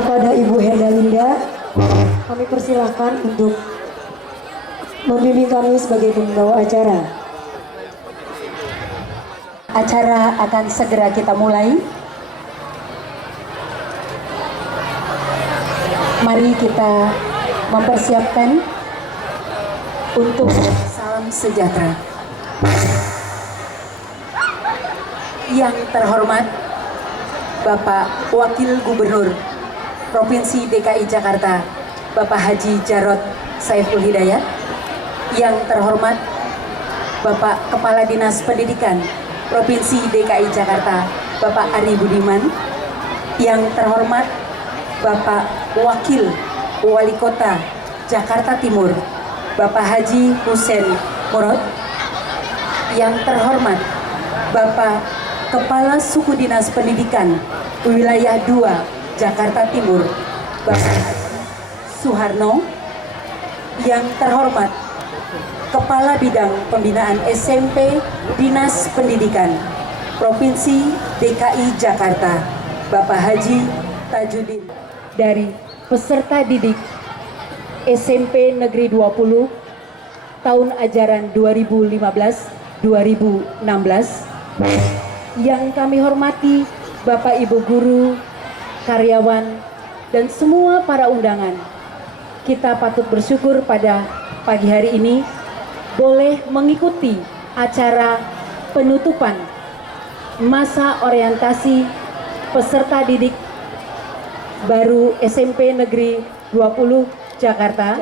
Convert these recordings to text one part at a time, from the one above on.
kepada Ibu Herdalinda, kami persilahkan untuk membimbing kami sebagai pembawa acara. Acara akan segera kita mulai. Mari kita mempersiapkan untuk salam sejahtera. Yang terhormat Bapak Wakil Gubernur Provinsi DKI Jakarta, Bapak Haji Jarod Saiful Hidayat. Yang terhormat Bapak Kepala Dinas Pendidikan Provinsi DKI Jakarta, Bapak Ari Budiman. Yang terhormat Bapak Wakil Wali Kota Jakarta Timur, Bapak Haji Hussein Murad. Yang terhormat Bapak Kepala Suku Dinas Pendidikan Wilayah 2 Jakarta Timur, Bapak Suharno. Yang terhormat Kepala Bidang Pembinaan SMP Dinas Pendidikan Provinsi DKI Jakarta, Bapak Haji Tajudin. Dari peserta didik SMP Negeri 20 tahun ajaran 2015-2016, yang kami hormati Bapak Ibu guru, karyawan, dan semua para undangan. Kita patut bersyukur pada pagi hari ini boleh mengikuti acara penutupan masa orientasi peserta didik baru SMP Negeri 20 Jakarta.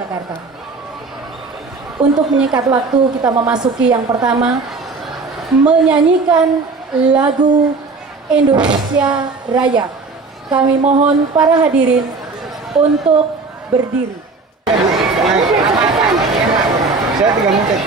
Untuk menyingkat waktu, kita memasuki yang pertama, menyanyikan lagu Indonesia Raya. Kami mohon para hadirin untuk berdiri. Saya 3 menit.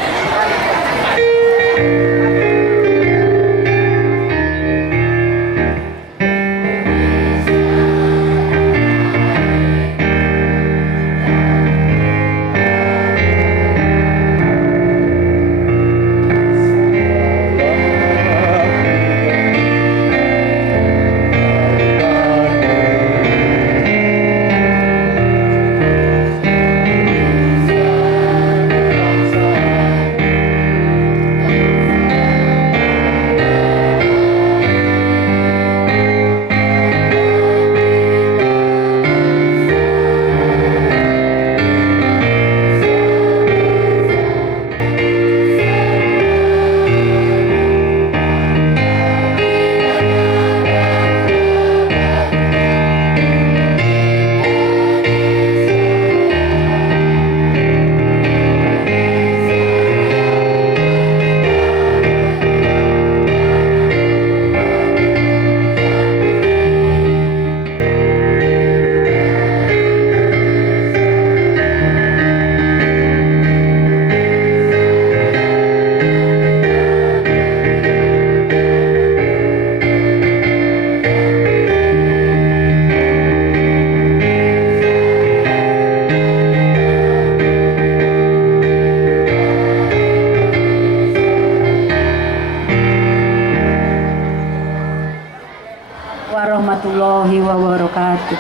Warahmatullahi wabarakatuh.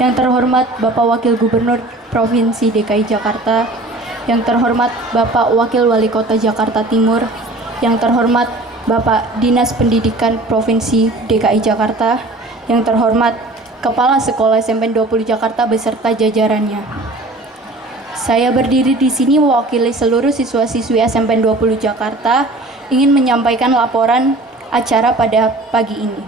Yang terhormat Bapak Wakil Gubernur Provinsi DKI Jakarta, yang terhormat Bapak Wakil Wali Kota Jakarta Timur, yang terhormat Bapak Dinas Pendidikan Provinsi DKI Jakarta, yang terhormat Kepala Sekolah SMP 20 Jakarta beserta jajarannya. Saya berdiri di sini mewakili seluruh siswa-siswi SMP 20 Jakarta ingin menyampaikan laporan acara pada pagi ini.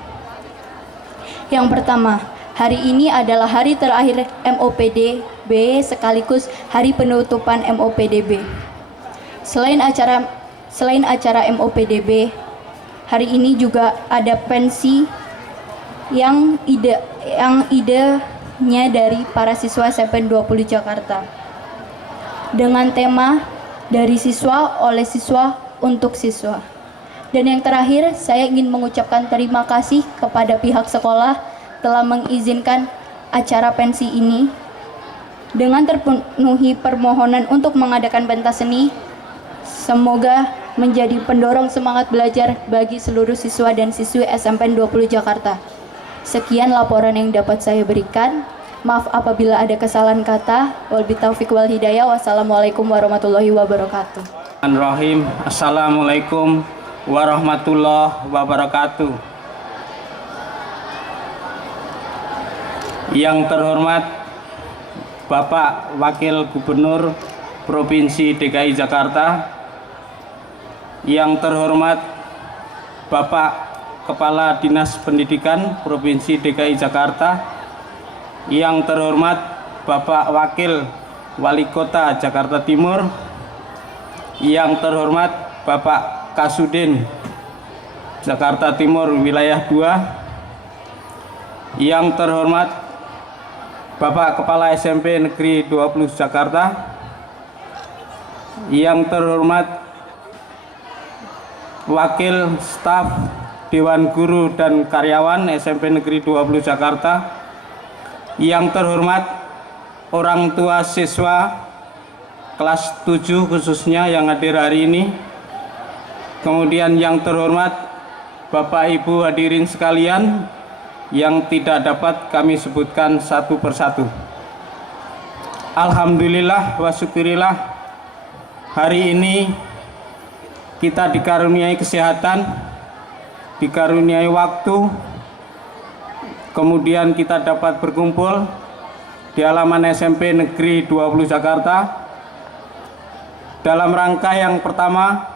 Yang pertama, hari ini adalah hari terakhir MOPDB sekaligus hari penutupan MOPDB. Selain acara MOPDB, hari ini juga ada pensi yang idenya dari para siswa SMP 20 Jakarta. Dengan tema dari siswa oleh siswa untuk siswa. Dan yang terakhir, saya ingin mengucapkan terima kasih kepada pihak sekolah telah mengizinkan acara pensi ini. Dengan terpenuhi permohonan untuk mengadakan pentas seni, semoga menjadi pendorong semangat belajar bagi seluruh siswa dan siswi SMP 20 Jakarta. Sekian laporan yang dapat saya berikan. Maaf apabila ada kesalahan kata. Wabillahi taufiq wal hidayah. Wassalamualaikum warahmatullahi wabarakatuh. Bismillahirrahmanirrahim. Assalamualaikum warahmatullahi wabarakatuh. Yang terhormat Bapak Wakil Gubernur Provinsi DKI Jakarta, yang terhormat Bapak Kepala Dinas Pendidikan Provinsi DKI Jakarta, yang terhormat Bapak Wakil Wali Kota Jakarta Timur, yang terhormat Bapak Kasudin Jakarta Timur Wilayah 2, yang terhormat Bapak Kepala SMP Negeri 20 Jakarta, yang terhormat Wakil Staf Dewan Guru dan Karyawan SMP Negeri 20 Jakarta, yang terhormat orang tua siswa kelas 7 khususnya yang hadir hari ini, kemudian yang terhormat Bapak Ibu hadirin sekalian yang tidak dapat kami sebutkan satu persatu. Alhamdulillah wa syukurillah, hari ini kita dikaruniai kesehatan, dikaruniai waktu, kemudian kita dapat berkumpul di halaman SMP Negeri 20 Jakarta dalam rangka yang pertama,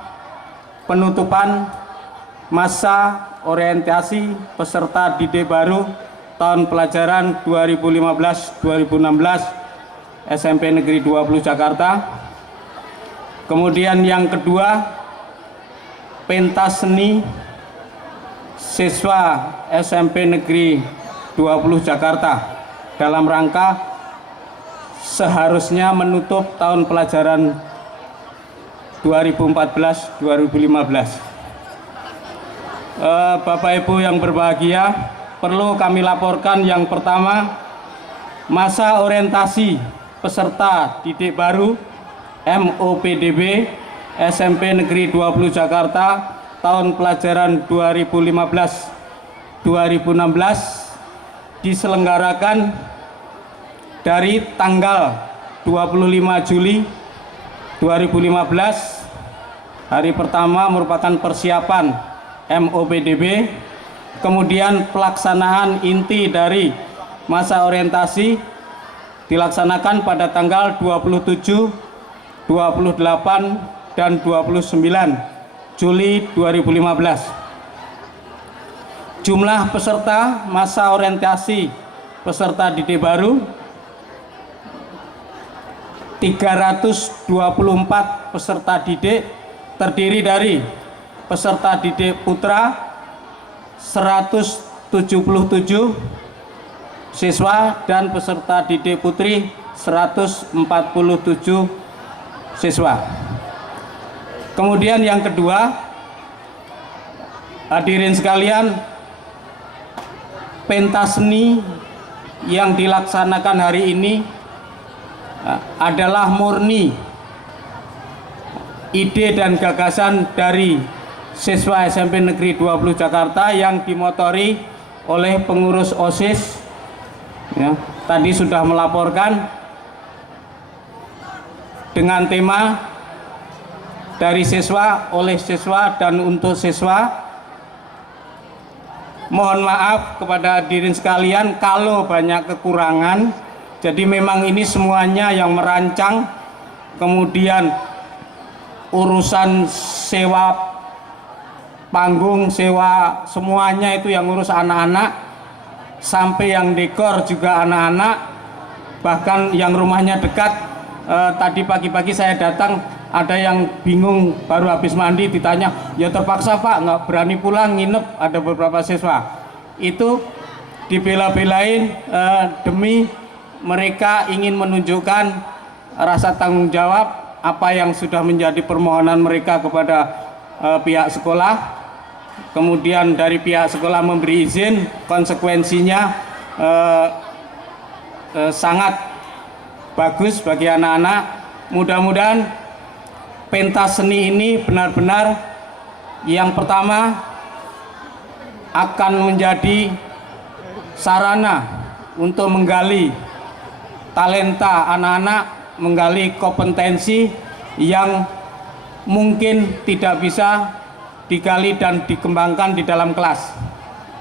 penutupan masa orientasi peserta didik baru tahun pelajaran 2015-2016 SMP Negeri 20 Jakarta. Kemudian yang kedua, pentas seni siswa SMP Negeri 20 Jakarta dalam rangka seharusnya menutup tahun pelajaran 2014-2015. Bapak Ibu yang berbahagia, perlu kami laporkan yang pertama, masa orientasi peserta didik baru MOPDB SMP Negeri 20 Jakarta tahun pelajaran 2015-2016 diselenggarakan dari tanggal 25 Juli 2015. Hari pertama merupakan persiapan MOPDB, kemudian pelaksanaan inti dari masa orientasi dilaksanakan pada tanggal 27, 28, dan 29 Juli 2015. Jumlah peserta masa orientasi peserta didik baru 324 peserta didik, terdiri dari peserta didik putra 177 siswa dan peserta didik putri 147 siswa. Kemudian yang kedua, hadirin sekalian, pentas seni yang dilaksanakan hari ini adalah murni ide dan gagasan dari siswa SMP Negeri 20 Jakarta yang dimotori oleh pengurus OSIS. Ya, tadi sudah melaporkan dengan tema dari siswa, oleh siswa, dan untuk siswa. Mohon maaf kepada hadirin sekalian kalau banyak kekurangan. Jadi memang ini semuanya yang merancang, kemudian urusan sewa panggung, sewa semuanya itu yang ngurus anak-anak, sampai yang dekor juga anak-anak, bahkan yang rumahnya dekat. Tadi pagi-pagi saya datang, ada yang bingung baru habis mandi, ditanya, ya terpaksa Pak, nggak berani pulang, nginep. Ada beberapa siswa itu dibela-belain demi mereka ingin menunjukkan rasa tanggung jawab apa yang sudah menjadi permohonan mereka kepada pihak sekolah. Kemudian dari pihak sekolah memberi izin, konsekuensinya sangat bagus bagi anak-anak. Mudah-mudahan pentas seni ini benar-benar yang pertama akan menjadi sarana untuk menggali talenta anak-anak, menggali kompetensi yang mungkin tidak bisa digali dan dikembangkan di dalam kelas.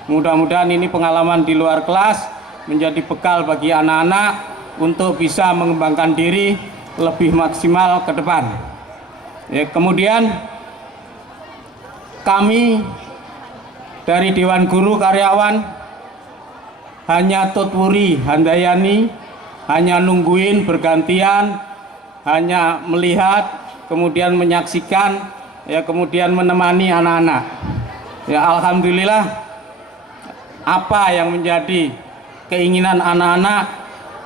Mudah-mudahan ini pengalaman di luar kelas menjadi bekal bagi anak-anak untuk bisa mengembangkan diri lebih maksimal ke depan. Ya, kemudian kami dari Dewan Guru Karyawan hanya tutwuri handayani, hanya nungguin bergantian, hanya melihat, kemudian menyaksikan, ya, kemudian menemani anak-anak. Ya, alhamdulillah apa yang menjadi keinginan anak-anak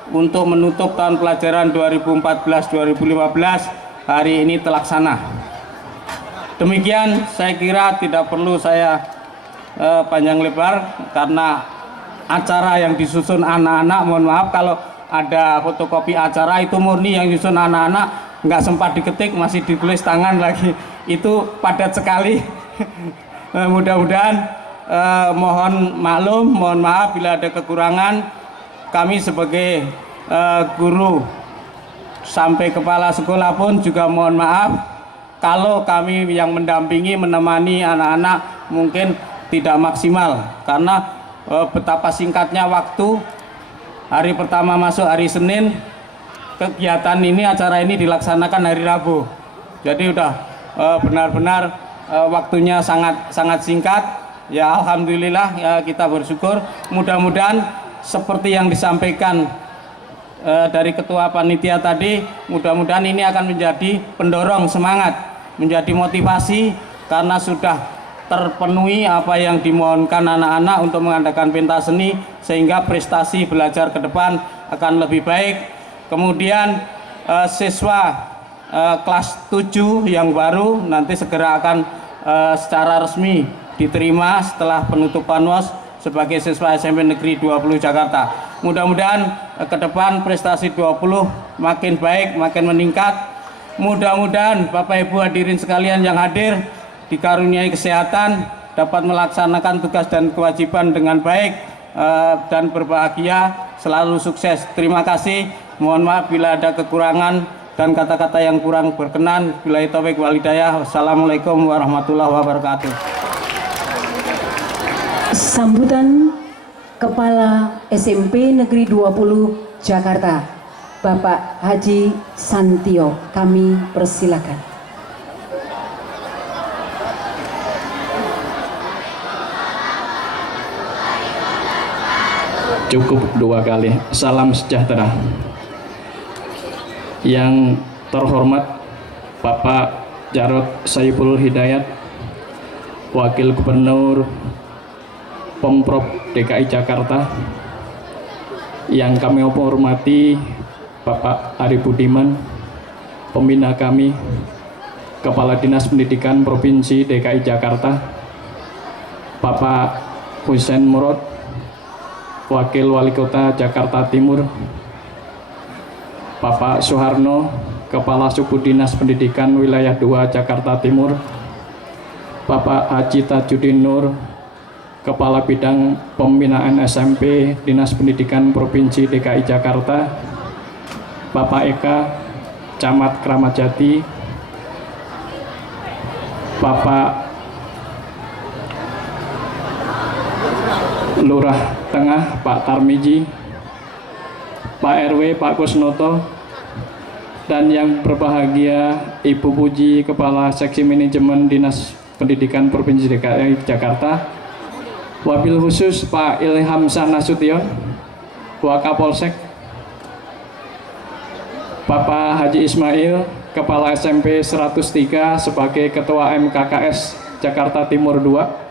untuk menutup tahun pelajaran 2014-2015 hari ini terlaksana. Demikian, saya kira tidak perlu saya panjang lebar karena acara yang disusun anak-anak, mohon maaf kalau ada fotokopi acara itu murni yang disusun anak-anak, nggak sempat diketik, masih ditulis tangan lagi, itu padat sekali. Mudah-mudahan mohon maklum, mohon maaf bila ada kekurangan. Kami sebagai guru sampai kepala sekolah pun juga mohon maaf kalau kami yang mendampingi, menemani anak-anak mungkin tidak maksimal karena betapa singkatnya waktu. Hari pertama masuk hari Senin, kegiatan ini, acara ini dilaksanakan hari Rabu. Jadi udah benar-benar waktunya sangat singkat. Ya alhamdulillah, ya, kita bersyukur. Mudah-mudahan seperti yang disampaikan dari ketua panitia tadi, mudah-mudahan ini akan menjadi pendorong semangat, menjadi motivasi karena sudah terpenuhi apa yang dimohonkan anak-anak untuk mengadakan pentas seni, sehingga prestasi belajar ke depan akan lebih baik. Kemudian siswa kelas 7 yang baru nanti segera akan secara resmi diterima setelah penutupan UAS sebagai siswa SMP Negeri 20 Jakarta. Mudah-mudahan ke depan prestasi 20 makin baik, makin meningkat. Mudah-mudahan Bapak Ibu hadirin sekalian yang hadir dikaruniai kesehatan, dapat melaksanakan tugas dan kewajiban dengan baik dan berbahagia, selalu sukses. Terima kasih. Mohon maaf bila ada kekurangan dan kata-kata yang kurang berkenan. Billahi taufiq wal hidayah. Wassalamualaikum warahmatullahi wabarakatuh. Sambutan Kepala SMP Negeri 20 Jakarta, Bapak Haji Santio, kami persilakan. Cukup 2 kali. Salam sejahtera. Yang terhormat Bapak Jarod Saiful Hidayat, Wakil Gubernur Pemprov DKI Jakarta. Yang kami hormati Bapak Ari Budiman, pembina kami, Kepala Dinas Pendidikan Provinsi DKI Jakarta, Bapak Husein Murad, Wakil Wali Kota Jakarta Timur, Bapak Soeharno, Kepala Suku Dinas Pendidikan Wilayah 2 Jakarta Timur, Bapak Haji Tajudin Nur, Kepala Bidang Pembinaan SMP Dinas Pendidikan Provinsi DKI Jakarta, Bapak Eka, Camat Kramat Jati, Bapak Lurah Tengah Pak Tarmiji, Pak RW Pak Kusnoto, dan yang berbahagia Ibu Puji, Kepala Seksi Manajemen Dinas Pendidikan Provinsi DKI Jakarta, wabil khusus Pak Ilham Nasution, Wakapolsek, Bapak Haji Ismail, Kepala SMP 103 sebagai Ketua MKKS Jakarta Timur 2,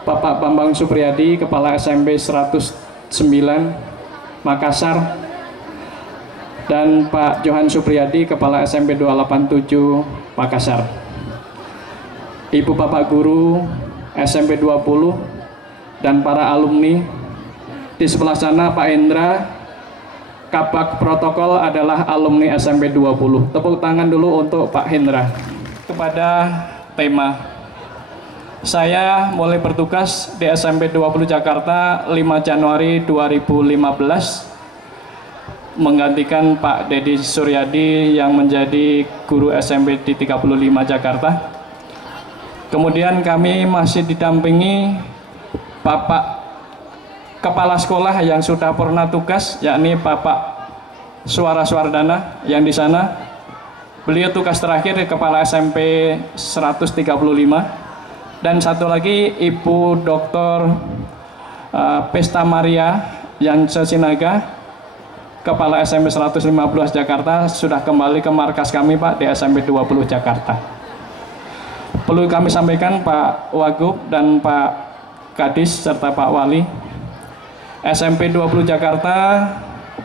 Bapak Bambang Supriyadi, Kepala SMP 109 Makassar, dan Pak Johan Supriyadi, Kepala SMP 287 Makassar. Ibu Bapak Guru SMP 20 dan para alumni. Di sebelah sana Pak Indra, Kabak Protokol adalah alumni SMP 20. Tepuk tangan dulu untuk Pak Hendra. Kepada tema, saya mulai bertugas di SMP 20 Jakarta 5 Januari 2015. menggantikan Pak Dedi Suryadi yang menjadi guru SMP di 35 Jakarta. Kemudian kami masih didampingi Bapak Kepala Sekolah yang sudah pernah tugas, yakni Bapak Suara Suardana yang di sana. Beliau tugas terakhir di Kepala SMP 135. Dan satu lagi Ibu Dr. Pesta Maria yang Sesinaga, Kepala SMP 115 Jakarta, sudah kembali ke markas kami Pak di SMP 20 Jakarta. Perlu kami sampaikan Pak Wagub dan Pak Kadis serta Pak Wali, SMP 20 Jakarta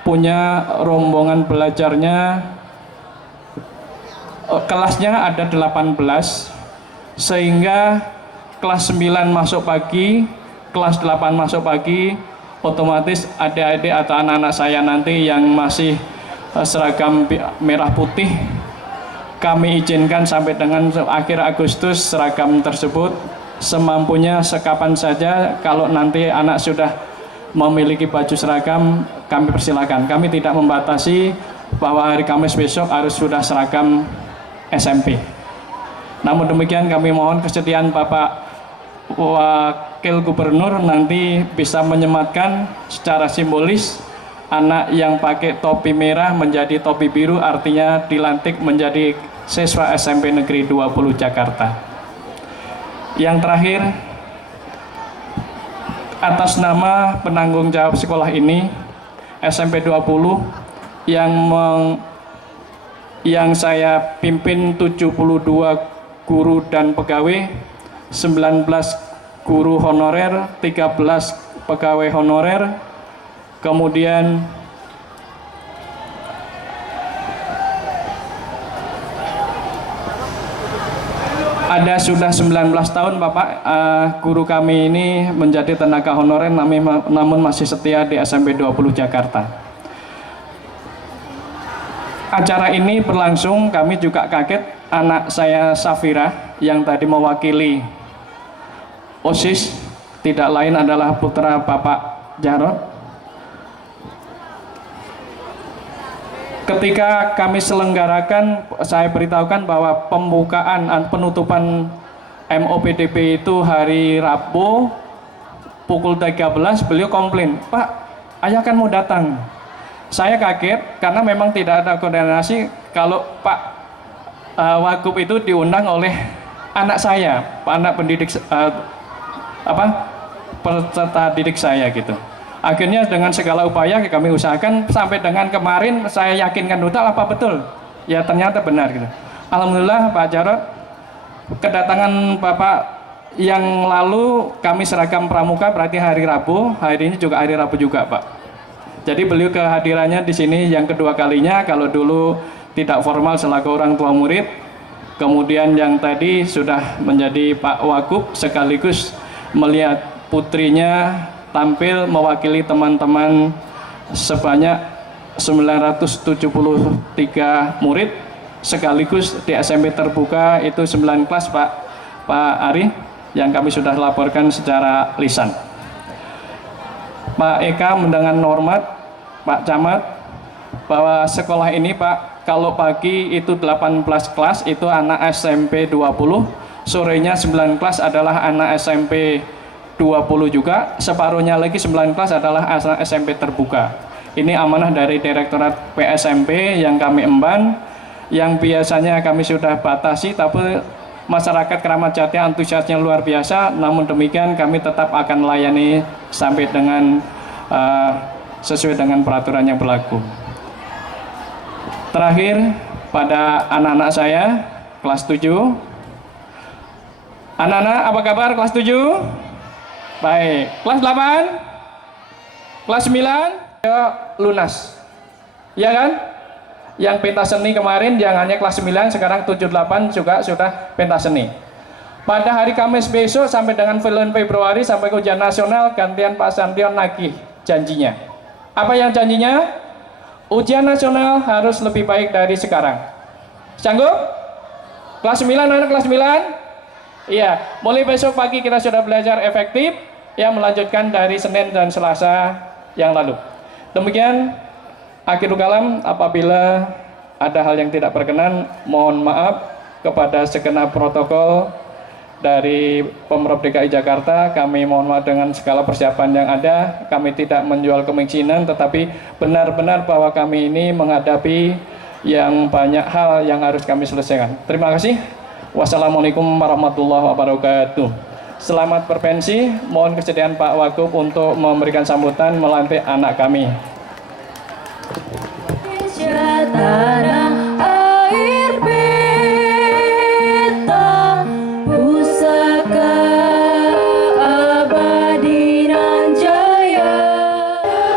punya rombongan belajarnya, kelasnya ada 18, sehingga kelas 9 masuk pagi, kelas 8 masuk pagi, otomatis adik-adik atau anak-anak saya nanti yang masih seragam merah putih, kami izinkan sampai dengan akhir Agustus seragam tersebut semampunya sekapan saja. Kalau nanti anak sudah memiliki baju seragam, kami persilakan. Kami tidak membatasi bahwa hari Kamis besok harus sudah seragam SMP. Namun demikian kami mohon kesediaan Bapak Wakil Gubernur nanti bisa menyematkan secara simbolis anak yang pakai topi merah menjadi topi biru, artinya dilantik menjadi siswa SMP Negeri 20 Jakarta. Yang terakhir, atas nama penanggung jawab sekolah ini, SMP 20 yang saya pimpin 72 guru dan pegawai, 19 guru honorer, 13 pegawai honorer, kemudian ada sudah 19 tahun Bapak guru kami ini menjadi tenaga honorer namun masih setia di SMP 20 Jakarta. Acara ini berlangsung, kami juga kaget, anak saya Safira yang tadi mewakili OSIS tidak lain adalah putra Bapak Jarod. Ketika kami selenggarakan, saya beritahukan bahwa penutupan MOPDP itu hari Rabu pukul 13, beliau komplain, Pak, ayah kan mau datang. Saya kaget karena memang tidak ada koordinasi kalau Pak Wagub itu diundang oleh anak saya, anak pendidik peserta didik saya gitu. Akhirnya dengan segala upaya kami usahakan sampai dengan kemarin saya yakinkan total apa betul? Ya ternyata benar gitu. Alhamdulillah Pak Jarod, kedatangan Bapak yang lalu kami seragam pramuka berarti hari Rabu, hari ini juga hari Rabu juga Pak. Jadi beliau kehadirannya di sini yang kedua kalinya, kalau dulu tidak formal selaku orang tua murid, kemudian yang tadi sudah menjadi Pak Wagub sekaligus melihat putrinya tampil mewakili teman-teman sebanyak 973 murid sekaligus di SMP terbuka itu 9 kelas Pak Ari yang kami sudah laporkan secara lisan. Pak Eka mendengar hormat Pak Camat bahwa sekolah ini Pak kalau pagi itu 18 kelas itu anak SMP 20, sorenya 9 kelas adalah anak SMP 20 juga, separuhnya lagi 9 kelas adalah SMP terbuka. Ini amanah dari Direktorat PSMP yang kami emban, yang biasanya kami sudah batasi, tapi masyarakat Keramat Jati antusiasnya luar biasa. Namun demikian kami tetap akan melayani sampai dengan sesuai dengan peraturan yang berlaku. Terakhir pada anak-anak saya kelas 7. Anak-anak apa kabar kelas 7? Baik, kelas 8, kelas 9, ya lunas, ya kan? Yang pentas seni kemarin yang hanya kelas 9, sekarang 78 juga sudah pentas seni. Pada hari Kamis besok sampai dengan bulan Februari sampai ke ujian nasional, gantian Pak Santion nagih janjinya. Apa yang janjinya? Ujian nasional harus lebih baik dari sekarang. Sanggup? Kelas 9, anak kelas 9? Iya, mulai besok pagi kita sudah belajar efektif, yang melanjutkan dari Senin dan Selasa yang lalu. Demikian Akhirul kalam, apabila ada hal yang tidak berkenan, mohon maaf kepada segenap protokol dari Pemprov DKI Jakarta. Kami mohon maaf dengan segala persiapan yang ada. Kami tidak menjual kemiskinan, tetapi benar-benar bahwa kami ini menghadapi yang banyak hal yang harus kami selesaikan. Terima kasih. Wassalamualaikum warahmatullahi wabarakatuh. Selamat berpensi. Mohon kesediaan Pak Wagub untuk memberikan sambutan melantik anak kami. Tanah air beta, pusaka abadi nan jaya,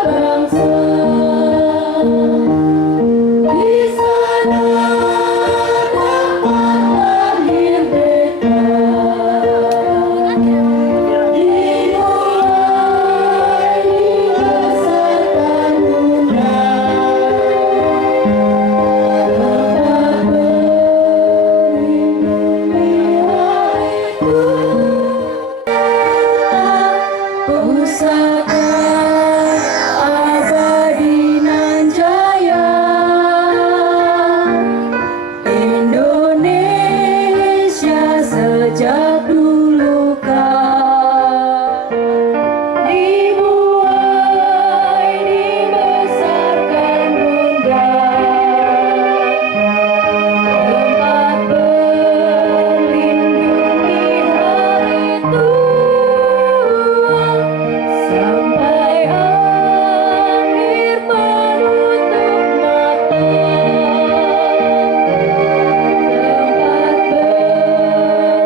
bangsa di sana dapat lahir beta, dimulai dibesarkan bunda. Pusaka abadi nan jaya, Indonesia sejak dulu kala dibuai dibesarkan bunda, tempat berlindung di hari tua, sampai akhir menutup mata, tempat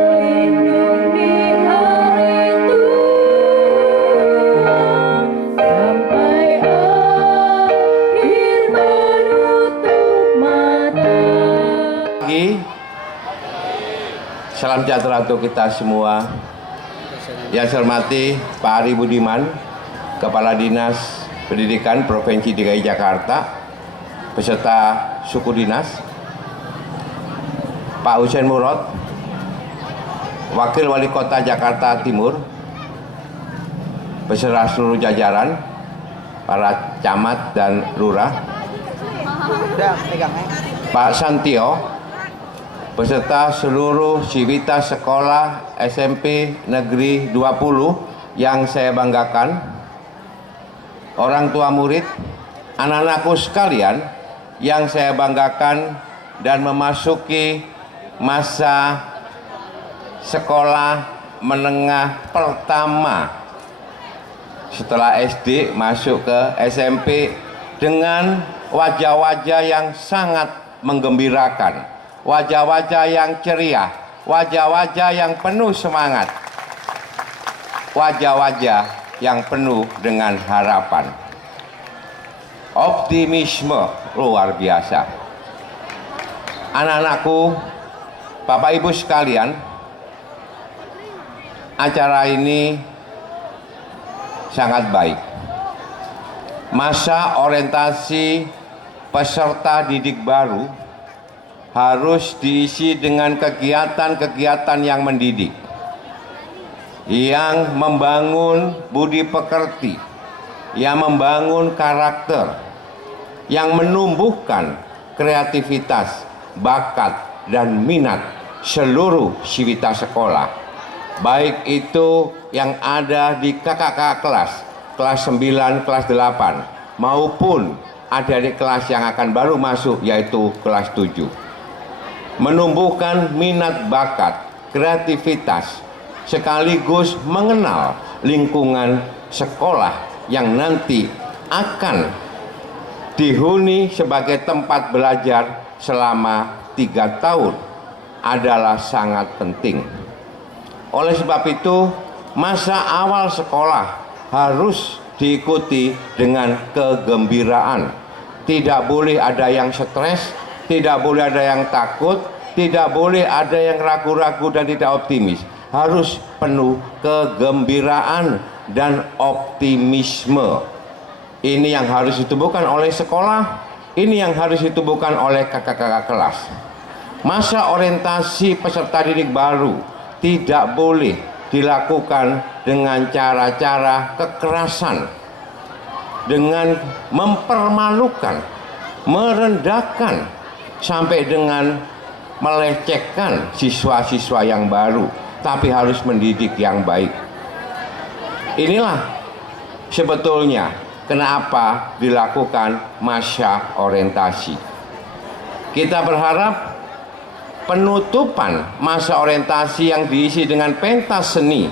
berlindung di hari tua, sampai akhir menutup mata. Pagi, salam sejahtera untuk kita semua. Yang saya hormati Pak Ari Budiman, Kepala Dinas Pendidikan Provinsi DKI Jakarta, beserta suku dinas, Pak Husein Murad, Wakil Wali Kota Jakarta Timur, beserta seluruh jajaran, para camat dan lurah, Pak Santio, beserta seluruh sivitas sekolah SMP Negeri 20 yang saya banggakan, orang tua murid, anak-anakku sekalian yang saya banggakan dan memasuki masa sekolah menengah pertama setelah SD masuk ke SMP dengan wajah-wajah yang sangat menggembirakan, wajah-wajah yang ceria, wajah-wajah yang penuh semangat, wajah-wajah yang penuh dengan harapan, optimisme luar biasa. Anak-anakku, Bapak Ibu sekalian, acara ini sangat baik. Masa orientasi peserta didik baru harus diisi dengan kegiatan-kegiatan yang mendidik, yang membangun budi pekerti, yang membangun karakter, yang menumbuhkan kreativitas, bakat, dan minat seluruh sivitas sekolah, baik itu yang ada di kakak-kakak kelas 9, kelas 8, maupun ada di kelas yang akan baru masuk yaitu kelas 7. Menumbuhkan minat bakat, kreativitas, sekaligus mengenal lingkungan sekolah yang nanti akan dihuni sebagai tempat belajar selama 3 tahun adalah sangat penting. Oleh sebab itu, masa awal sekolah harus diikuti dengan kegembiraan. Tidak boleh ada yang stres, tidak boleh ada yang takut, tidak boleh ada yang ragu-ragu dan tidak optimis. Harus penuh kegembiraan dan optimisme. Ini yang harus ditumbuhkan oleh sekolah, ini yang harus ditumbuhkan oleh kakak-kakak kelas. Masa orientasi peserta didik baru tidak boleh dilakukan dengan cara-cara kekerasan, dengan mempermalukan, merendahkan, sampai dengan melecehkan siswa-siswa yang baru, tapi harus mendidik yang baik. Inilah sebetulnya kenapa dilakukan masa orientasi. Kita berharap penutupan masa orientasi yang diisi dengan pentas seni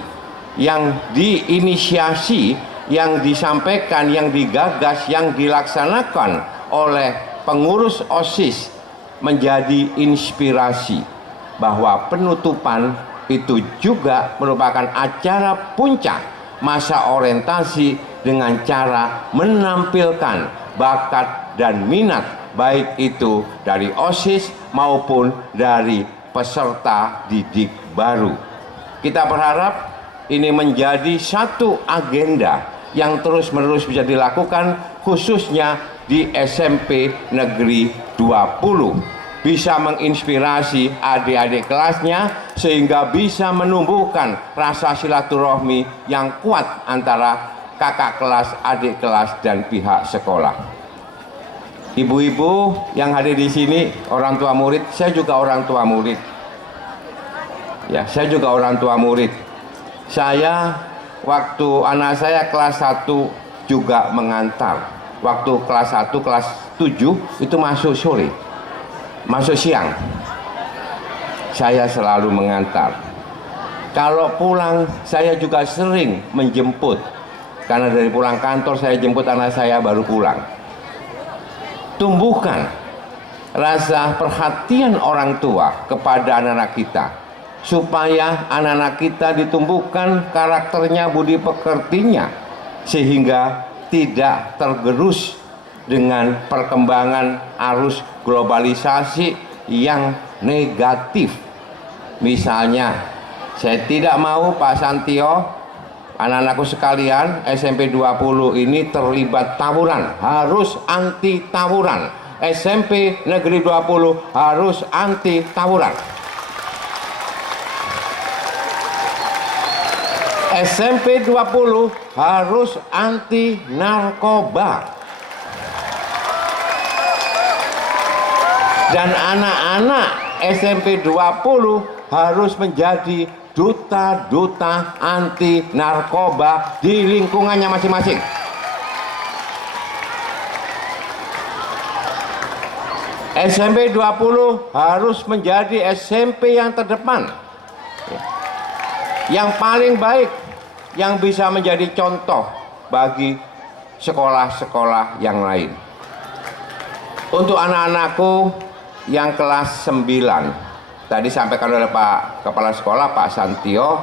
yang diinisiasi, yang disampaikan, yang digagas, yang dilaksanakan oleh pengurus OSIS menjadi inspirasi bahwa penutupan itu juga merupakan acara puncak masa orientasi dengan cara menampilkan bakat dan minat, baik itu dari OSIS maupun dari peserta didik baru. Kita berharap ini menjadi satu agenda yang terus-menerus bisa dilakukan, khususnya di SMP Negeri 20. Bisa menginspirasi adik-adik kelasnya sehingga bisa menumbuhkan rasa silaturahmi yang kuat antara kakak kelas, adik kelas, dan pihak sekolah. Ibu-ibu yang hadir di sini, orang tua murid, saya juga orang tua murid. Ya, saya juga orang tua murid. Saya waktu anak saya kelas 1 juga mengantar. Waktu kelas 1, kelas 7 itu masuk sore. Masuk siang, saya selalu mengantar. Kalau pulang, saya juga sering menjemput. Karena dari pulang kantor, saya jemput anak saya baru pulang. Tumbuhkan rasa perhatian orang tua kepada anak-anak kita, supaya anak-anak kita ditumbuhkan karakternya, budi pekertinya, sehingga tidak tergerus dengan perkembangan arus globalisasi yang negatif. Misalnya, saya tidak mau Pak Santio, anak-anakku sekalian, SMP 20 ini terlibat tawuran, harus anti tawuran. SMP Negeri 20 harus anti tawuran. SMP 20 harus anti narkoba. Dan anak-anak SMP 20 harus menjadi duta-duta anti narkoba di lingkungannya masing-masing. SMP 20 harus menjadi SMP yang terdepan, yang paling baik, yang bisa menjadi contoh bagi sekolah-sekolah yang lain. Untuk anak-anakku yang kelas 9, tadi sampaikan oleh Pak Kepala Sekolah, Pak Santio,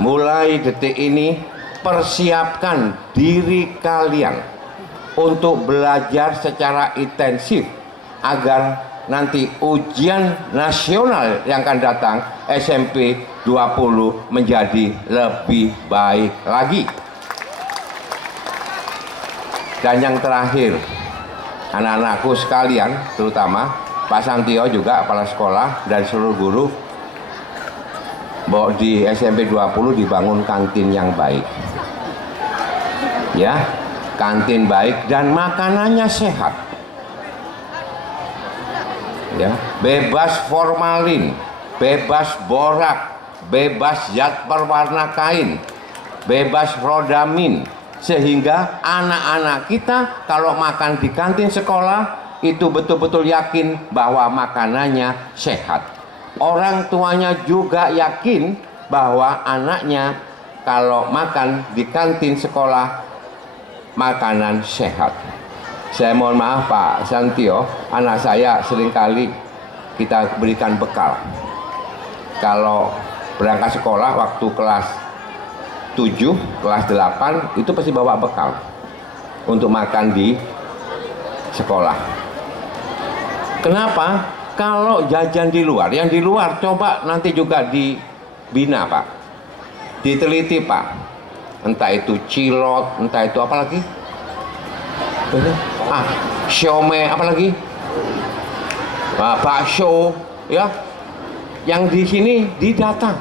mulai detik ini persiapkan diri kalian untuk belajar secara intensif agar nanti ujian nasional yang akan datang SMP 20 menjadi lebih baik lagi. Dan yang terakhir, anak-anakku sekalian, terutama Pak Santio juga kepala sekolah dan seluruh guru, bahwa di SMP 20 dibangun kantin yang baik. Ya, kantin baik dan makanannya sehat. Ya, bebas formalin, bebas borak, bebas zat berwarna kain, bebas rodamin, sehingga anak-anak kita kalau makan di kantin sekolah itu betul-betul yakin bahwa makanannya sehat. Orang tuanya juga yakin bahwa anaknya kalau makan di kantin sekolah makanan sehat. Saya mohon maaf Pak Santio, anak saya seringkali kita berikan bekal. Kalau berangkat sekolah waktu kelas 7, kelas 8 itu pasti bawa bekal untuk makan di sekolah. Kenapa? Kalau jajan di luar, yang di luar coba nanti juga dibina Pak, diteliti Pak, entah itu cilok, entah itu apa lagi, siomay, apa lagi, bakso, ya, yang di sini didata.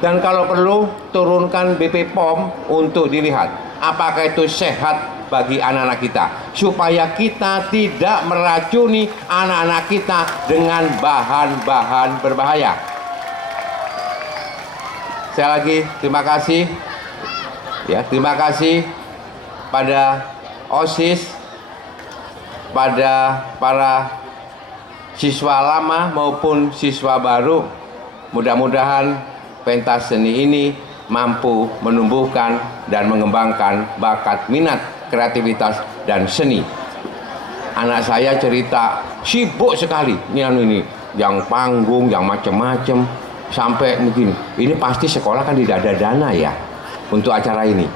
Dan kalau perlu turunkan BP POM untuk dilihat apakah itu sehat bagi anak-anak kita, supaya kita tidak meracuni anak-anak kita dengan bahan-bahan berbahaya. Sekali lagi terima kasih ya, terima kasih pada OSIS, pada para siswa lama maupun siswa baru. Mudah-mudahan pentas seni ini mampu menumbuhkan dan mengembangkan bakat, minat, kreativitas, dan seni. Anak saya cerita sibuk sekali ini yang panggung, yang macam-macam, sampai mungkin ini pasti sekolah kan tidak ada dana ya untuk acara ini,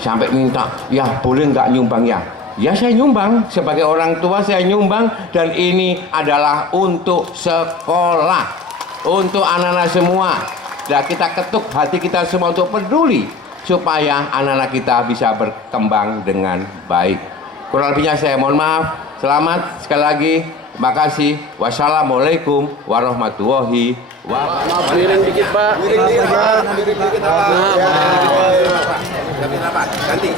sampai minta ya boleh nggak nyumbang ya. Ya saya nyumbang, sebagai orang tua saya nyumbang, dan ini adalah untuk sekolah, untuk anak-anak semua. Dan kita ketuk hati kita semua untuk peduli supaya anak-anak kita bisa berkembang dengan baik. Kurang lebihnya saya mohon maaf. Selamat sekali lagi. Terima kasih. Wassalamualaikum warahmatullahi wabarakatuh. Miring dikit Pak. Miring dikit Pak. Ganti.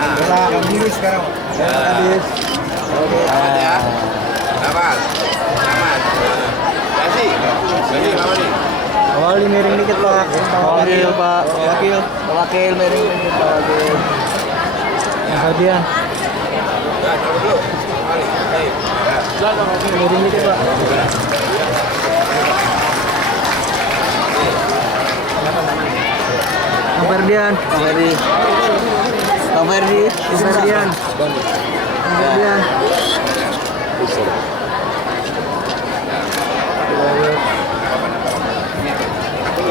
Habis sekarang. Habis. Oke. Selamat ya. Selamat. Selamat. Kasih. Kasih Mama nih. Awali miring dikit Pak. Wakil Pak. Wakil miring dikit Pak. Wakil. Hadiah. Ya, dulu. Miring dikit Pak. Bang Ferdian. Bang Ferdi. Bang Ferdi. Bang Ferdian. Bang Ferdian.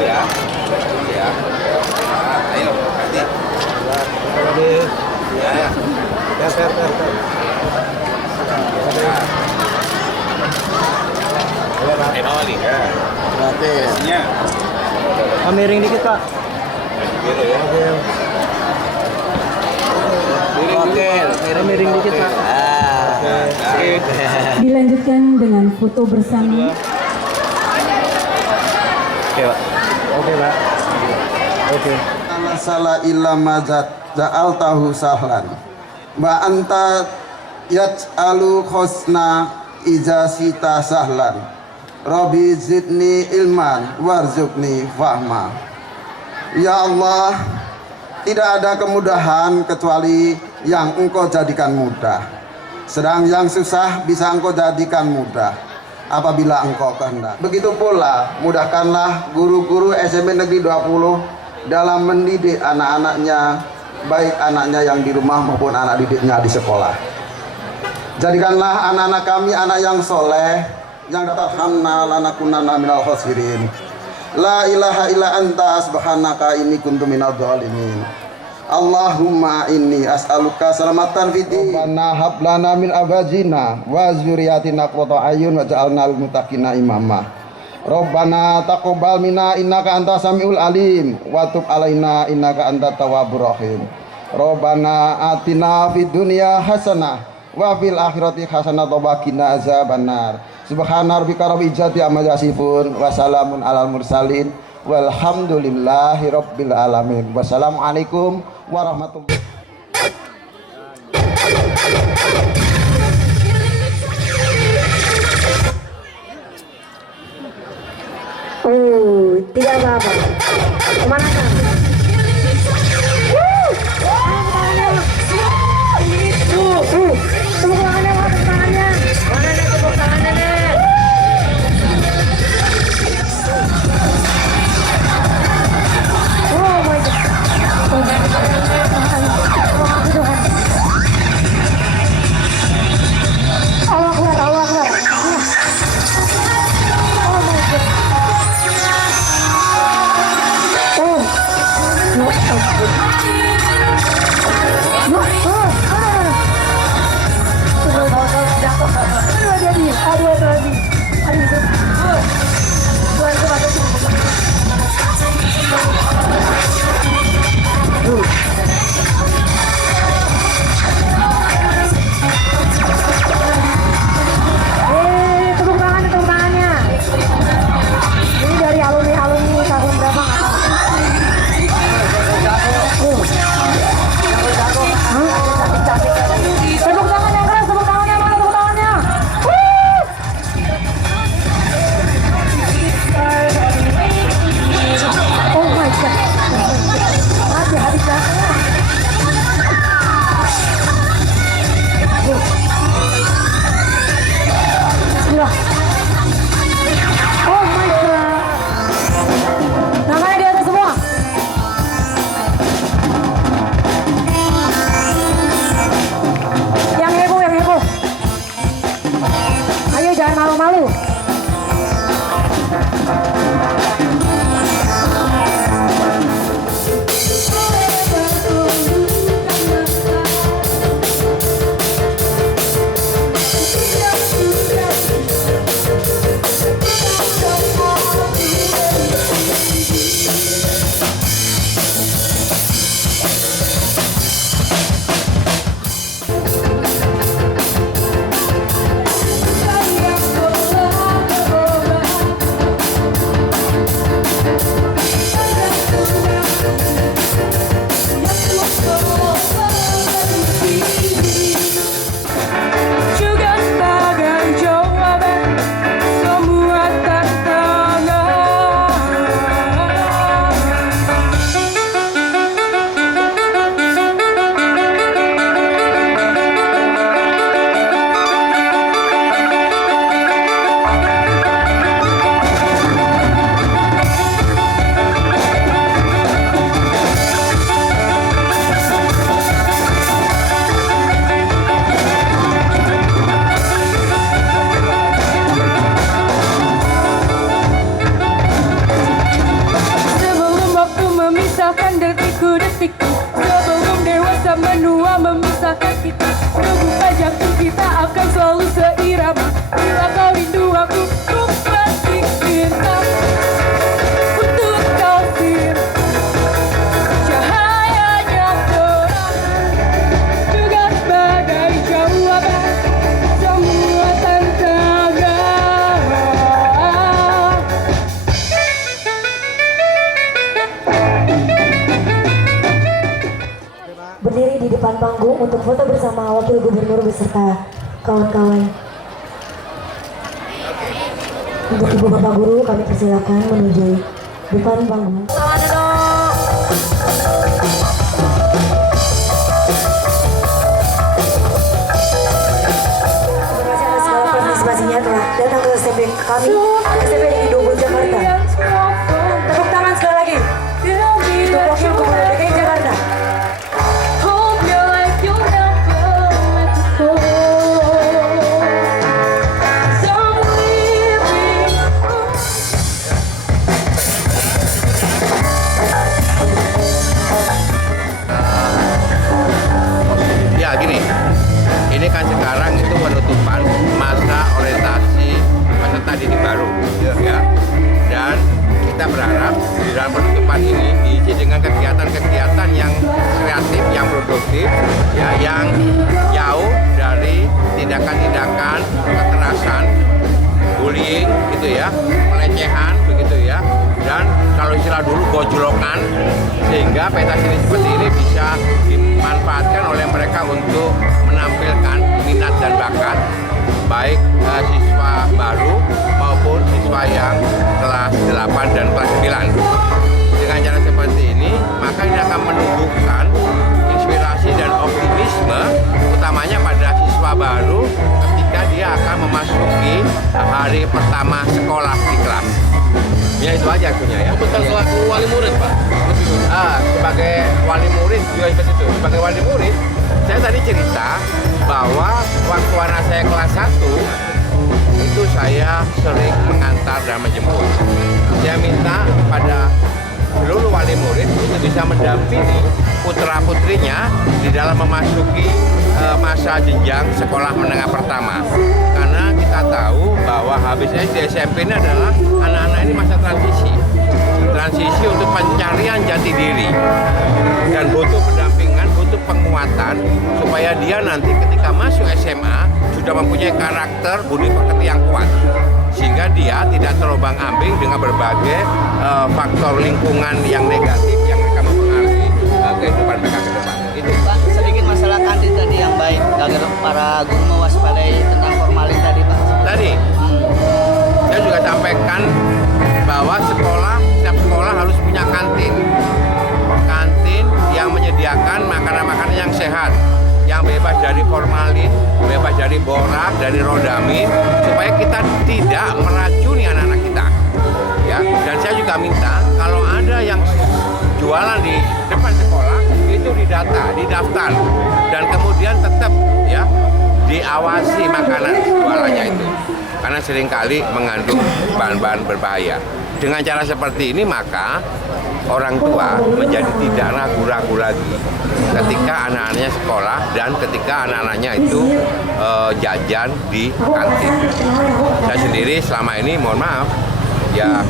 Ya. Ya. Ayo, ganti. Ya, ya. Ter. Awali. Ya. Gratisnya. Miring dikit, Pak. Gitu ya. Miring dikit, Pak. Dilanjutkan dengan foto bersama. Oke, Pak. Oke, Pak. Oke. Salah ilama ja'al tahu sahlan wa anta yaj'alu khusna ijasita sahlan Rabbi zidni ilman warzuqni fahma. Ya Allah, tidak ada kemudahan kecuali yang Engkau jadikan mudah, sedang yang susah bisa Engkau jadikan mudah apabila Engkau kehendak. Begitu pula mudahkanlah guru-guru SMP Negeri 20 dalam mendidik anak-anaknya, baik anaknya yang di rumah maupun anak didiknya di sekolah. Jadikanlah anak-anak kami anak yang soleh, yang tathamna lanakunanna minal khosirin. La ilaha illa anta subhanaka inni kuntu minadh dhalimin. Allahumma inni as'aluka salamatan fid din. Rabbana hab lana min azwajina wa dzurriyyatina qurrata a'yun waj'alna lil muttaqina imama. Rabbana taqabbal minna innaka antas samiul alim wa tub alaina innaka antat tawwabur rahim. Rabbana atina fid dunya hasanah wa fil akhirati hasanah wa qina azabannar. Subhana rabbika rabbil izzati amma yasifun wa salamun alal mursalin walhamdulillahi rabbil alamin. Wassalamualaikum warahmatullahi Tidak apa-apa. Kemana kan? Tepuk tangannya, tepuk tangannya. Mana nih tepuk tangannya nih? Oh my God. Allah Akbar, Allah Akbar. Oh my God. untuk foto bersama Wakil Gubernur beserta kawan-kawan. Untuk Ibu Bapak Guru kami persilakan menuju depan panggung. Terima kasih atas segala partisipasinya telah datang ke SMP kami, SMP di Dogo, Jakarta. Tepuk tangan sekali lagi untuk Wakil Gubernur DKI Jakarta. Ya gini, ini kan sekarang itu penutupan masa orientasi peserta didik baru, ya. Dan kita berharap di dalam penutupan ini diisi dengan kegiatan-kegiatan yang kreatif, yang produktif, ya, yang jauh dari tindakan-tindakan kekerasan, bullying, gitu ya, pelecehan, begitu ya. Dan kalau istilah dulu gojlokan, sehingga pentas ini seperti ini bisa dimanfaatkan oleh mereka untuk menampilkan minat dan bakat baik siswa baru maupun siswa yang kelas 8 dan kelas 9. Dengan cara seperti ini, maka ini akan menumbuhkan inspirasi dan optimisme utamanya pada siswa baru ketika dia akan memasuki hari pertama sekolah di kelas. Ya itu aja punya ya. Bukan selaku wali murid, Pak. Sebagai wali murid juga seperti itu. Sebagai wali murid, saya tadi cerita bahwa waktu anak saya kelas 1 itu saya sering mengantar dan menjemput. Saya minta pada seluruh wali murid untuk bisa mendampingi putra-putrinya di dalam memasuki masa jenjang sekolah menengah pertama. Karena kita tahu bahwa habis SD SMP ini adalah anak-anak ini masa transisi untuk pencarian jati diri dan butuh pendampingan, butuh penguatan supaya dia nanti ketika masuk SMA sudah mempunyai karakter budi pekerti yang kuat sehingga dia tidak terombang-ambing dengan berbagai faktor lingkungan yang negatif yang akan mempengaruhi kehidupan mereka ke depan. Itu. Pak, sedikit masalah kantin tadi yang baik agar para guru mewaspadai tentang formalin tadi, Pak. Tadi saya juga sampaikan bahwa setiap sekolah harus punya kantin yang menyediakan makanan-makanan yang sehat, yang bebas dari formalin, bebas dari borak, dari rodamin, supaya kita tidak meracuni anak-anak kita. Ya, dan saya juga minta kalau ada yang jualan di depan sekolah itu didata, didaftar, dan kemudian tetap ya diawasi makanan jualannya itu, karena seringkali mengandung bahan-bahan berbahaya. Dengan cara seperti ini maka orang tua menjadi tidak ragu-ragu lagi ketika anak-anaknya sekolah dan ketika anak-anaknya itu jajan di kantin. Saya sendiri selama ini mohon maaf ya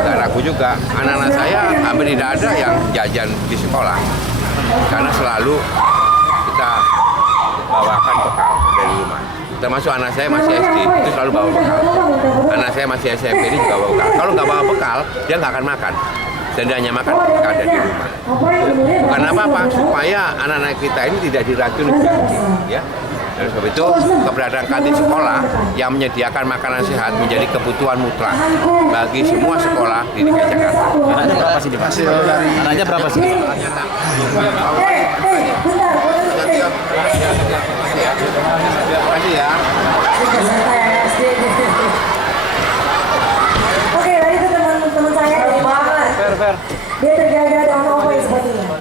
agak ragu juga. Anak-anak saya hampir tidak ada yang jajan di sekolah karena selalu kita bawakan bekal dari rumah. Termasuk anak saya masih SD, itu selalu bawa bekal. Anak saya masih SMP ini juga bawa bekal. Kalau nggak bawa bekal, dia nggak akan makan. Dan dia hanya makan ketika ada di rumah. Bukan apa-apa, supaya anak-anak kita ini tidak diracuni ya. Dan sebab itu keberadaan kantin sekolah yang menyediakan makanan sehat menjadi kebutuhan mutlak bagi semua sekolah di DKI Jakarta. Anaknya berapa sih, Pak? Anaknya berapa sih? Terima kasih ya. Oke, tadi itu teman-teman saya banget. Dia terjaga